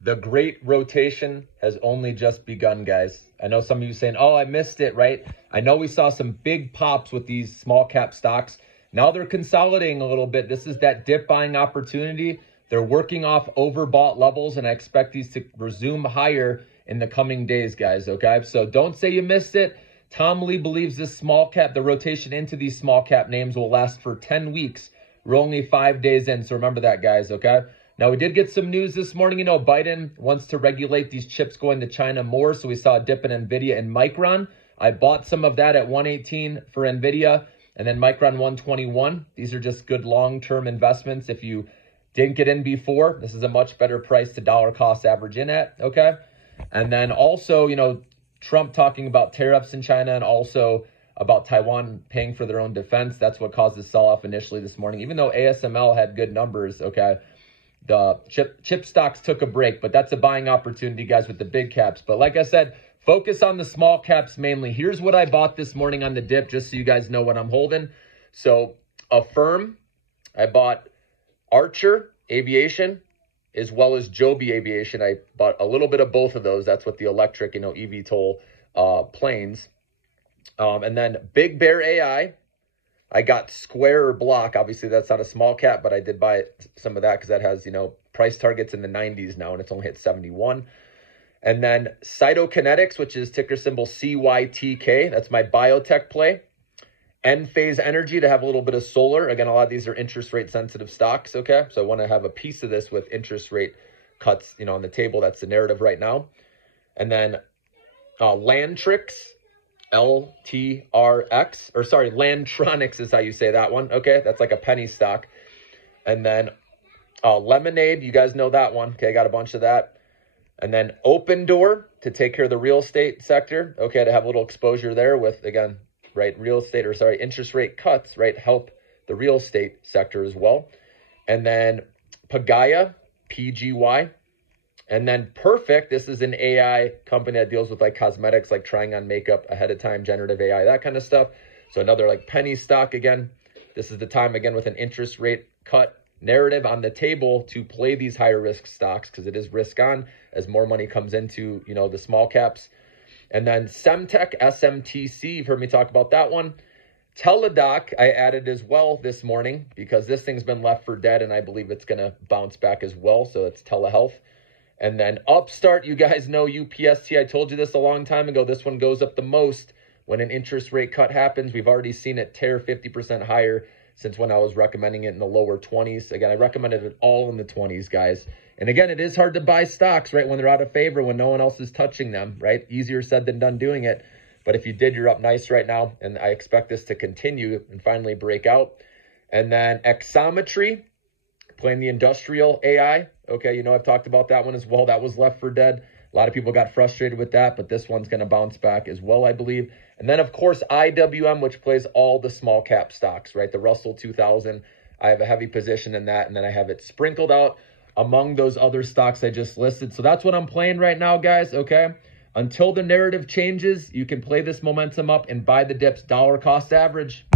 The great rotation has only just begun, guys. I know some of you saying, oh, I missed it, right? I know we saw some big pops with these small cap stocks. Now they're consolidating a little bit. This is that dip buying opportunity. They're working off overbought levels, and I expect these to resume higher in the coming days, guys, okay? So don't say you missed it. Tom Lee believes this small cap, the rotation into these small cap names will last for 10 weeks. We're only 5 days in, so remember that, guys, okay? Now, we did get some news this morning. You know, Biden wants to regulate these chips going to China more, so we saw a dip in NVIDIA and Micron. I bought some of that at 118 for NVIDIA, and then Micron 121. These are just good long-term investments. If you didn't get in before, this is a much better price to dollar cost average in at, okay? And then also, you know, Trump talking about tariffs in China and also about Taiwan paying for their own defense. That's what caused the sell-off initially this morning. Even though ASML had good numbers, okay, the chip stocks took a break, but that's a buying opportunity, guys, with the big caps. But like I said, focus on the small caps mainly. Here's what I bought this morning on the dip, just so you guys know what I'm holding. So Affirm, I bought Archer Aviation, as well as Joby Aviation. I bought a little bit of both of those. That's what the electric, you know, eVTOL planes. And then Big Bear AI. I got Square or Block. Obviously, that's not a small cap, but I did buy some of that because that has, you know, price targets in the 90s now, and it's only hit 71. And then Cytokinetics, which is ticker symbol CYTK. That's my biotech play. Enphase Energy to have a little bit of solar. Again, a lot of these are interest rate sensitive stocks, okay? So I want to have a piece of this with interest rate cuts, you know, on the table. That's the narrative right now. And then Lantrix, LTRX, or sorry, Lantronix is how you say that one, okay? That's like a penny stock. And then Lemonade, you guys know that one, okay? I got a bunch of that. And then Open Door to take care of the real estate sector, okay, to have a little exposure there with, again, right, real estate, or sorry, interest rate cuts, right, help the real estate sector as well. And then Pagaya, PGY. And then Perfect, this is an AI company that deals with like cosmetics, like trying on makeup ahead of time, generative AI, that kind of stuff. So another like penny stock again. This is the time again with an interest rate cut narrative on the table to play these higher risk stocks because it is risk on as more money comes into, you know, the small caps. And then Semtech, SMTC, you've heard me talk about that one. Teladoc, I added as well this morning because this thing's been left for dead and I believe it's going to bounce back as well. So it's telehealth. And then Upstart, you guys know UPST. I told you this a long time ago. This one goes up the most when an interest rate cut happens. We've already seen it tear 50% higher since when I was recommending it in the lower 20s. Again, I recommended it all in the 20s, guys. And again, it is hard to buy stocks, right, when they're out of favor, when no one else is touching them, right? Easier said than done doing it. But if you did, you're up nice right now. And I expect this to continue and finally break out. And then Exometry, playing the industrial AI. Okay, you know, I've talked about that one as well. That was left for dead. A lot of people got frustrated with that, but this one's going to bounce back as well, I believe. And then, of course, IWM, which plays all the small cap stocks, right? The Russell 2000. I have a heavy position in that, and then I have it sprinkled out among those other stocks I just listed. So that's what I'm playing right now, guys, okay? Until the narrative changes, you can play this momentum up and buy the dips dollar cost average.